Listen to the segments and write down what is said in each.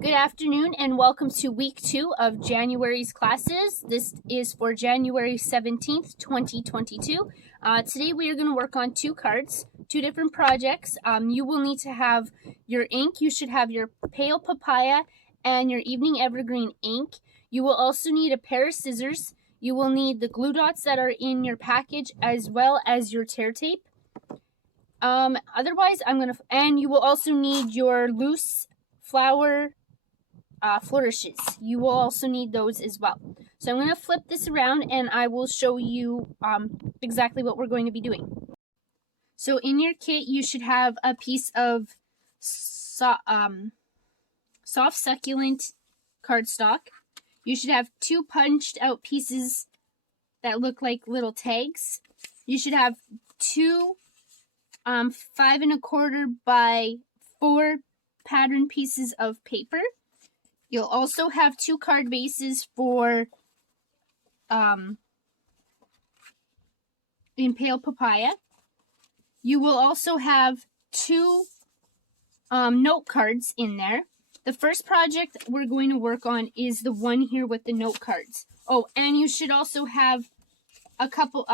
Good afternoon and welcome to week 2 of January's classes. This is for January 17th, 2022. Today we are going to work on 2 cards, 2 different projects. You will need to have your ink. You should have your Pale Papaya and your Evening Evergreen ink. You will also need a pair of scissors. You will need the glue dots that are in your package as well as your tear tape. And you will also need your loose flower flourishes. You will also need those as well. So I'm going to flip this around and I will show you exactly what we're going to be doing. So in your kit you should have a piece of soft succulent cardstock. You should have 2 punched out pieces that look like little tags. You should have 2 5 1/4 by 4 pattern pieces of paper. You'll also have 2 card bases for in Pale Papaya. You will also have 2 note cards in there. The first project we're going to work on is the one here with the note cards. Oh, and you should also have a couple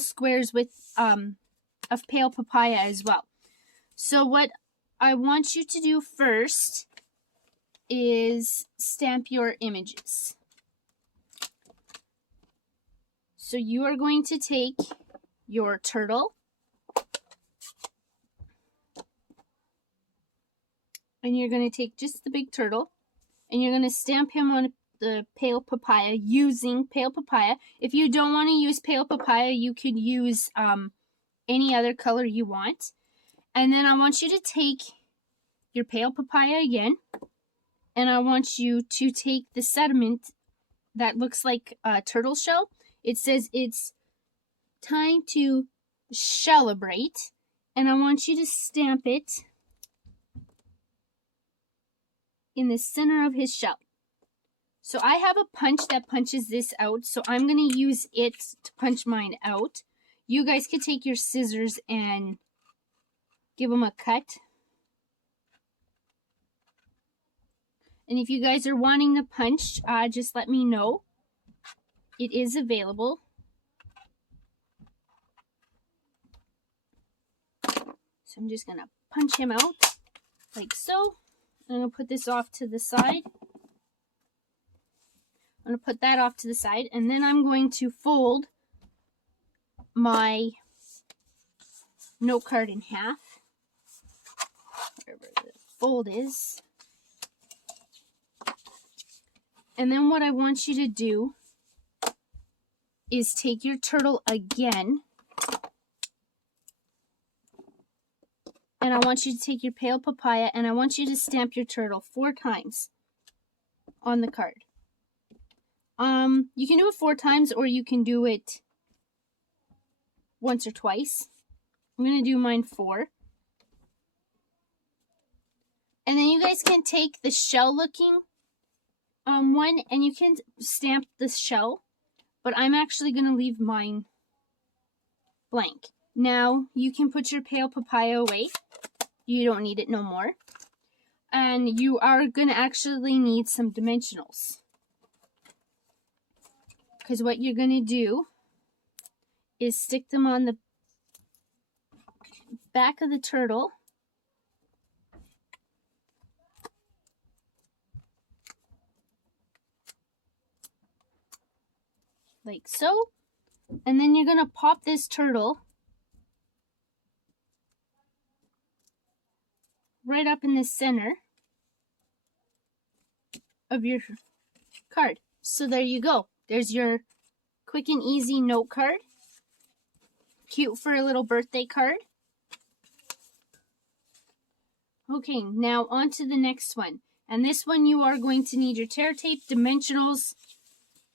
squares with of Pale Papaya as well. So what I want you to do first is stamp your images. So you are going to take your turtle and you're going to take just the big turtle and you're going to stamp him on the Pale Papaya using Pale Papaya. If you don't want to use Pale Papaya, you could use any other color you want. And then I want you to take your Pale Papaya again, and I want you to take the sediment that looks like a turtle shell. It says it's time to celebrate, and I want you to stamp it in the center of his shell. So I have a punch that punches this out, so I'm going to use it to punch mine out. You guys could take your scissors and give them a cut. And if you guys are wanting the punch, just let me know. It is available. So I'm just going to punch him out like so. I'm going to put this off to the side. I'm going to put that off to the side. And then I'm going to fold my note card in half. Wherever the fold is. And then what I want you to do is take your turtle again. And I want you to take your Pale Papaya and I want you to stamp your turtle 4 times on the card. You can do it 4 times or you can do it once or twice. I'm going to do mine 4. And then you guys can take the shell looking one and you can stamp the shell, but I'm actually going to leave mine blank. Now you can put your Pale Papaya away. You don't need it no more. And you are going to actually need some dimensionals. Because what you're going to do is stick them on the back of the turtle. Like so. And then you're going to pop this turtle right up in the center of your card. So there you go. There's your quick and easy note card. Cute for a little birthday card. Okay, now on to the next one. And this one you are going to need your tear tape, dimensionals,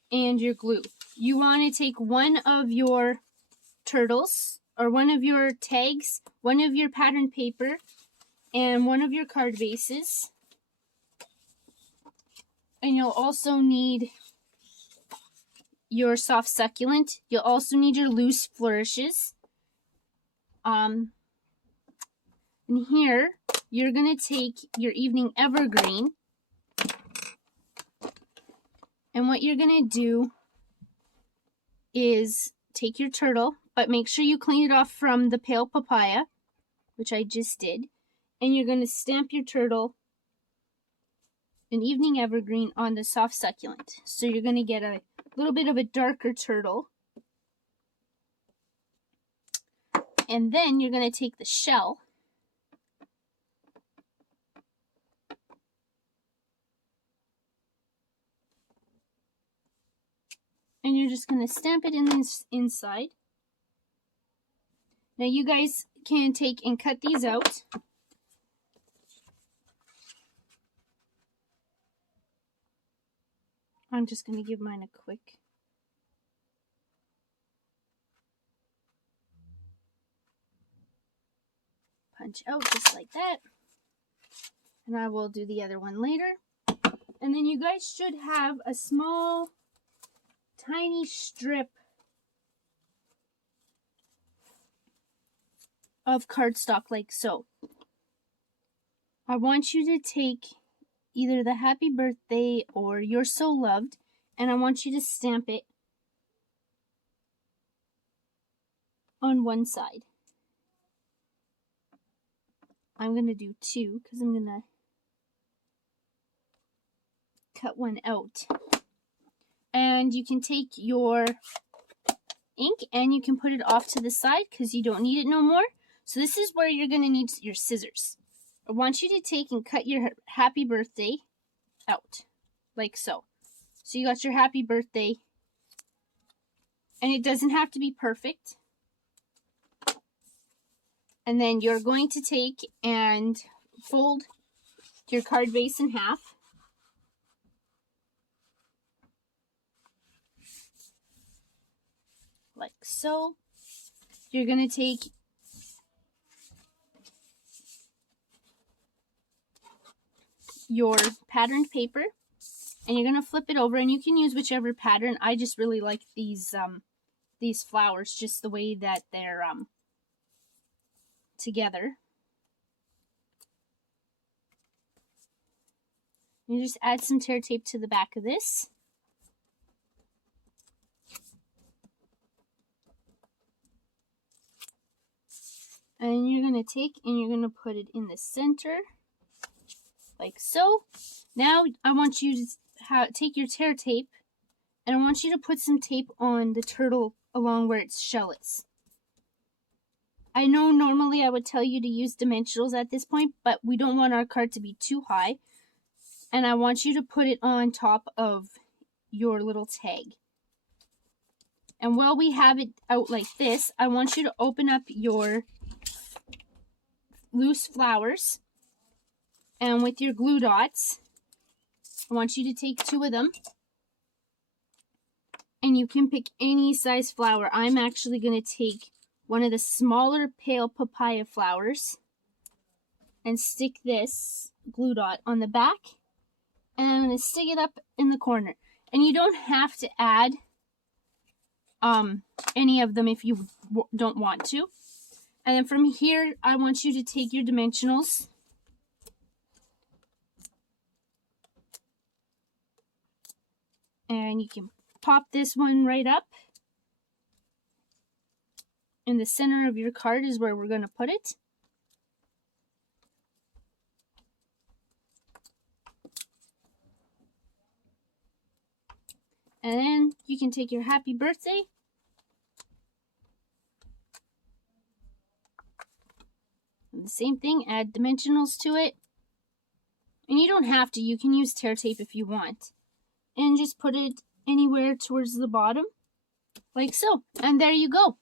and your glue. You want to take one of your turtles, or one of your tags, one of your pattern paper, and one of your card bases. And you'll also need your soft succulent. You'll also need your loose flourishes. And here, you're going to take your evening evergreen. And what you're going to do is take your turtle, but make sure you clean it off from the pale papaya, which I just did. And you're going to stamp your turtle an evening evergreen on the soft succulent. So you're going to get a little bit of a darker turtle. And then you're going to take the shell and you're just going to stamp it in this inside. Now you guys can take and cut these out. I'm just going to give mine a quick punch out just like that. And I will do the other one later. And then you guys should have a small, tiny strip of cardstock like so. I want you to take either the happy birthday or you're so loved, and I want you to stamp it on one side. I'm going to do two because I'm going to cut one out. And you can take your ink and you can put it off to the side because you don't need it no more. So this is where you're going to need your scissors. I want you to take and cut your happy birthday out like so. So you got your happy birthday, and it doesn't have to be perfect. And then you're going to take and fold your card base in half. Like so. You're going to take your patterned paper and you're going to flip it over, and you can use whichever pattern. I just really like these flowers just the way that they're together. You just add some tear tape to the back of this. And you're going to take and you're going to put it in the center like so. Now I want you to take your tear tape and I want you to put some tape on the turtle along where its shell is. I know normally I would tell you to use dimensionals at this point, but we don't want our card to be too high. And I want you to put it on top of your little tag. And while we have it out like this, I want you to open up your loose flowers. And with your glue dots, I want you to take 2 of them. And you can pick any size flower. I'm actually going to take one of the smaller pale papaya flowers and stick this glue dot on the back. And I'm going to stick it up in the corner. And you don't have to add any of them if you don't want to. And then from here, I want you to take your dimensionals and you can pop this one right up. In the center of your card is where we're going to put it. And then you can take your happy birthday and the same thing, add dimensionals to it. And you don't have to, you can use tear tape if you want. And just put it anywhere towards the bottom, like so. And there you go.